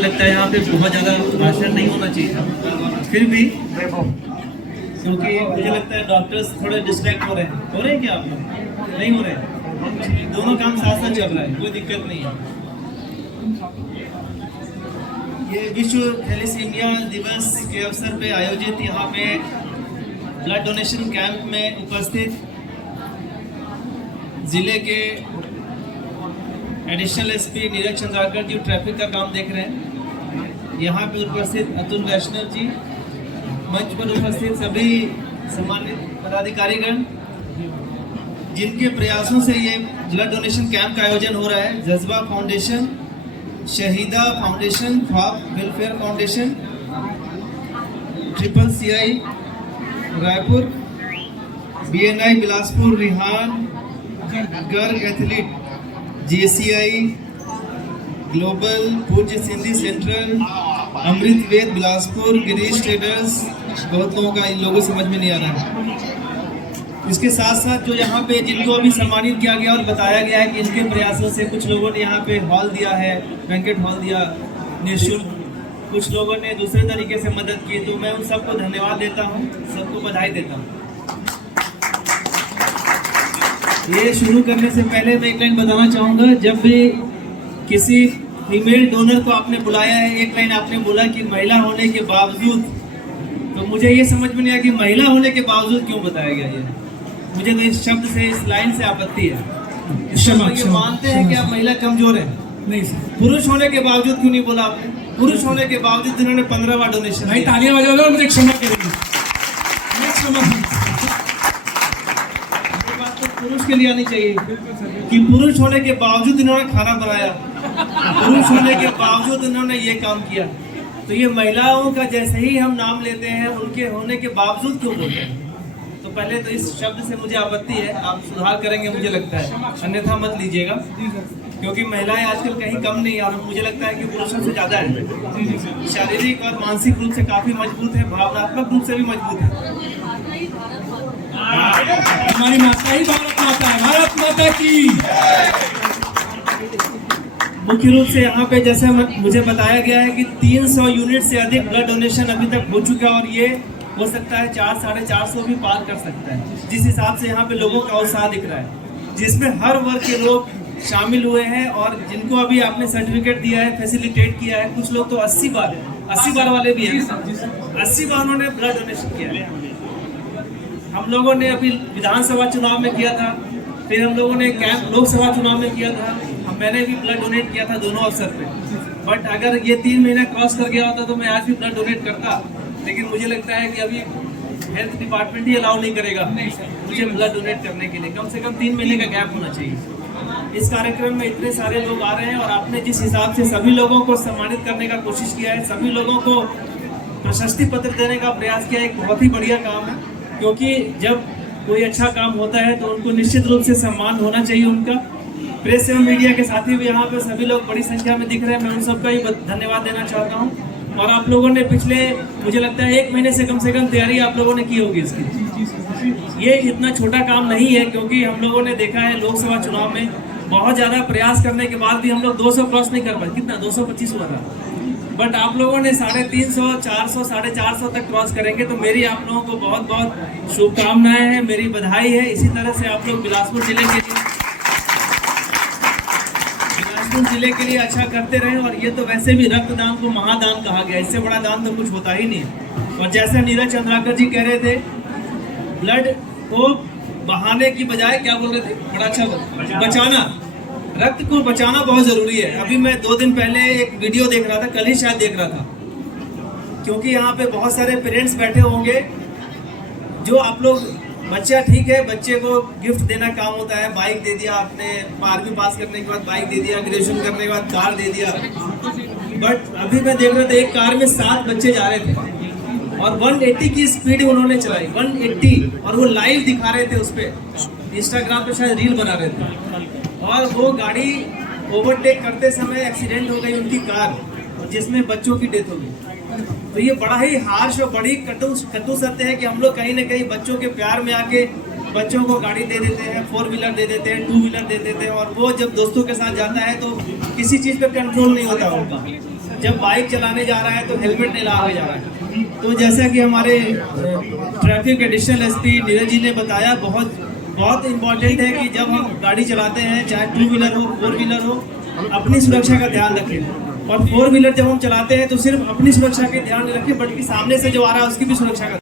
लगता है यहाँ पे बहुत ज़्यादा भाषण नहीं होना चाहिए था, फिर भी क्योंकि मुझे लगता है डॉक्टर्स थोड़े डिस्ट्रैक्ट हो रहे हैं क्या आप लोग? नहीं हो रहे हैं, दोनों काम साथ साथ चल रहा है, कोई दिक्कत नहीं है। ये विश्व थैलेसीमिया दिवस के अवसर पे आयोजित यहाँ पे ब्लड डोनेशन कैंप में उपस्थित जिले के additional SP Neeraj Chandrakar ji traffic का काम देख रहे हैं, यहाँ पे उपस्थित अतुल वैष्णव जी, मंच पर उपस्थित सभी सम्मानित पदाधिकारीगण जिनके प्रयासों से ये ब्लड डोनेशन कैंप का आयोजन हो रहा है, जज्बा फाउंडेशन, शहीदा फाउंडेशन, ख्वाब welfare foundation, CCCI Raipur, BNI Bilaspur, Rihan Garg athlete, JCI global, पूज्य सिंधी सेंट्रल, अमृत वेद बिलासपुर, गिरीश ट्रेडर्स, बहुत लोगों का इन लोगों समझ में नहीं आ रहा है। इसके साथ साथ जो यहाँ पे जिनको अभी सम्मानित किया गया और बताया गया है कि इनके प्रयासों से कुछ लोगों ने यहाँ पे हॉल दिया है, बैंकेट हॉल दिया निःशुल्क, कुछ लोगों ने दूसरे तरीके से मदद की, तो मैं उन सबको धन्यवाद देता हूँ, सबको बधाई देता हूँ। ये शुरू करने से पहले मैं एक लाइन बताना चाहूँगा, जब भी किसी फीमेल डोनर को आपने बुलाया है, एक लाइन आपने बोला कि महिला होने के बावजूद, तो मुझे ये समझ में नहीं आया कि महिला होने के बावजूद क्यों बताया गया ये। मुझे तो इस शब्द से, इस लाइन से आपत्ति है। ये मानते हैं कि आप महिला कमजोर है? नहीं सर। पुरुष होने के बावजूद क्यों नहीं बोला आपने? पुरुष होने के बावजूद जिन्होंने 15 बार डोनेशन, भाई तालियां बजाओ और मुझे क्षमा करेंगे। पुरुष के लिए आनी चाहिए कि पुरुष होने के बावजूद इन्होंने खाना बनाया, पुरुष होने के बावजूद इन्होंने ये काम किया। तो ये महिलाओं का जैसे ही हम नाम लेते हैं, उनके होने के बावजूद क्यों बोलते हैं? तो पहले तो इस शब्द से मुझे आपत्ति है, आप सुधार करेंगे मुझे लगता है, अन्यथा मत लीजिएगा, क्योंकि महिलाएं आजकल कहीं कम नहीं है और मुझे लगता है कि पुरुषों से ज़्यादा है। शारीरिक और मानसिक रूप से काफ़ी मजबूत है, भावनात्मक रूप से भी मजबूत है। हमारी माता ही भारत माता है, भारत माता की। मुख्य रूप से यहाँ पे जैसे मुझे बताया गया है कि 300 यूनिट से अधिक ब्लड डोनेशन अभी तक हो चुका है और ये हो सकता है 400-450 भी पार कर सकता है, जिस हिसाब से यहाँ पे लोगों का उत्साह दिख रहा है, जिसमें हर वर्ग के लोग शामिल हुए हैं और जिनको अभी आपने सर्टिफिकेट दिया है, फैसिलिटेट किया है। कुछ लोग तो 80 बार वाले भी हैं, 80 बार उन्होंने ब्लड डोनेशन किया है। हम लोगों ने अभी विधानसभा चुनाव में किया था, फिर हम लोगों ने कैंप लोकसभा चुनाव में किया था, मैंने भी ब्लड डोनेट किया था दोनों अवसर पे। बट अगर ये 3 महीना क्रॉस कर गया होता तो मैं आज भी ब्लड डोनेट करता, लेकिन मुझे लगता है कि अभी हेल्थ डिपार्टमेंट ही अलाउ नहीं करेगा मुझे ब्लड डोनेट करने के लिए। कम से कम 3 महीने का गैप होना चाहिए। इस कार्यक्रम में इतने सारे लोग आ रहे हैं और आपने जिस हिसाब से सभी लोगों को सम्मानित करने का कोशिश किया है, सभी लोगों को प्रशस्ति पत्र देने का प्रयास किया, एक बहुत ही बढ़िया काम है। क्योंकि जब कोई अच्छा काम होता है तो उनको निश्चित रूप से सम्मान होना चाहिए उनका। प्रेस एवं मीडिया के साथी भी यहाँ पर सभी लोग बड़ी संख्या में दिख रहे हैं, मैं उन सबका ही धन्यवाद देना चाहता हूँ। और आप लोगों ने पिछले मुझे लगता है 1 महीने से कम तैयारी आप लोगों ने की होगी इसकी। ये इतना छोटा काम नहीं है, क्योंकि हम लोगों ने देखा है लोकसभा चुनाव में बहुत ज़्यादा प्रयास करने के बाद भी हम लोग 200 क्रॉस नहीं कर पाए, कितना 225 हुआ था। बट आप लोगों ने 350, 400, 450 तक क्रॉस करेंगे, तो मेरी आप लोगों को बहुत बहुत शुभकामनाएं हैं, मेरी बधाई है। इसी तरह से आप लोग बिलासपुर जिले के लिए अच्छा करते रहे। और ये तो वैसे भी रक्तदान को महादान कहा गया, इससे बड़ा दान तो कुछ होता ही नहीं। और जैसे नीरज चंद्राकर जी कह रहे थे, ब्लड को बहाने की बजाय क्या बोल रहे थे, बड़ा अच्छा बचाना, रक्त को बचाना बहुत जरूरी है। अभी मैं 2 दिन पहले एक वीडियो देख रहा था, कल ही शायद देख रहा था, क्योंकि यहाँ पे बहुत सारे पेरेंट्स बैठे होंगे जो आप लोग, बच्चा ठीक है, बच्चे को गिफ्ट देना काम होता है, बाइक दे दिया आपने, 12वीं पास करने के बाद बाइक दे दिया, ग्रेजुएशन करने के बाद कार दे दिया। बट अभी मैं देख रहा था एक कार में 7 बच्चे जा रहे थे और 180 की स्पीड उन्होंने चलाई, 180, और वो लाइव दिखा रहे थे, उस पर इंस्टाग्राम पे शायद रील बना रहे थे। और वो गाड़ी ओवरटेक करते समय एक्सीडेंट हो गई उनकी कार, जिसमें बच्चों की डेथ हो गई। तो ये बड़ा ही हार्श और बड़ी कटु सत्य है कि हम लोग कहीं ना कहीं बच्चों के प्यार में आके बच्चों को गाड़ी दे देते हैं, 4 व्हीलर दे देते हैं, 2 व्हीलर दे देते हैं, और वो जब दोस्तों के साथ जाता है तो किसी चीज़ पे कंट्रोल नहीं होता उनका। जब बाइक चलाने जा रहा है तो हेलमेट नहीं लगा के जा रहा है। तो जैसा कि हमारे traffic additional SP Neeraj ji ने बताया, बहुत इम्पोर्टेंट है कि जब हम गाड़ी चलाते हैं, चाहे 2 व्हीलर हो 4 व्हीलर हो, अपनी सुरक्षा का ध्यान रखें। और 4 व्हीलर जब हम चलाते हैं तो सिर्फ अपनी सुरक्षा के ध्यान नहीं रखें, बल्कि सामने से जो आ रहा है उसकी भी सुरक्षा का